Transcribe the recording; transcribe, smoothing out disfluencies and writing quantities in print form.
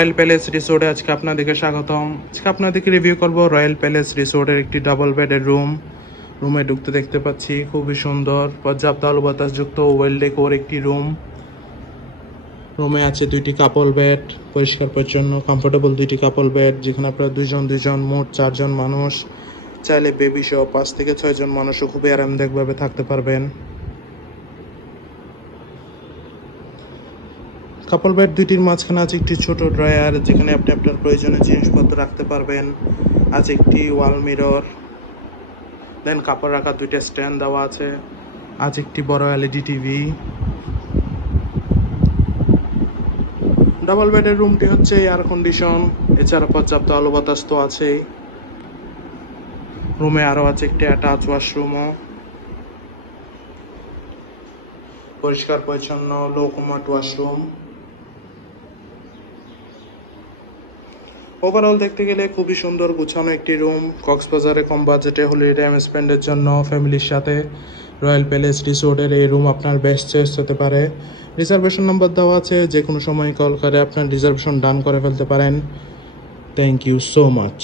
Royal palace রিসোর্টে আজকে আপনাদেরকে স্বাগতম। আজকে আপনাদেরকে রিভিউ করব রয়্যাল প্যালেস রিসোর্টের একটি ডাবল বেডের রুমে ঢুকতে দেখতে পাচ্ছি খুবই সুন্দর পর্যাপ্ত আলো বাতাসযুক্ত ওয়েল ডেকোর একটি রুমে আছে দুইটি কাপল বেড, পরিষ্কার পরিচ্ছন্ন কমফোর্টেবল দুইটি কাপল বেড, যেখানে আপনারা দুইজন মোট 4 জন মানুষ, চাইলে বেবি সহ 5 থেকে 6 জন মানুষও খুবই আরামদায়কভাবে থাকতে পারবেন। কাপল বেড দুইটির মাঝখানে আছে একটি ছোট ড্রয়ার, যেখানে আপনি আপনার প্রয়োজনীয় জিনিসপত্র রাখতে পারবেন। আছে একটি ওয়াল মিরর, দেন কাপড় রাখার দুইটা স্ট্যান্ড দেওয়া আছে। আছে একটি বড় এলইডি টিভি। ডাবল বেডের রুমটি হচ্ছে এয়ার কন্ডিশন, এছাড়া পর্যাপ্ত আলো বাতাস তো আছেই। রুমে আরও আছে একটি অ্যাটাচ ওয়াশরুমও, পরিষ্কার পরিচ্ছন্ন লো কমোড ওয়াশরুম। ওভারঅল দেখতে গেলে খুবই সুন্দর গুছানো একটি রুম। কক্সবাজারে কম বাজেটে হলিডে টাইম স্পেন্ডের জন্য ফ্যামিলির সাথে রয়্যাল প্যালেস রিসোর্টের এই রুম আপনার বেস্ট চয়েস হতে পারে। রিজার্ভেশন নাম্বার দেওয়া আছে, যে কোনো সময় কল করে আপনার রিজার্ভেশন ডান করে ফেলতে পারেন। Thank you so much.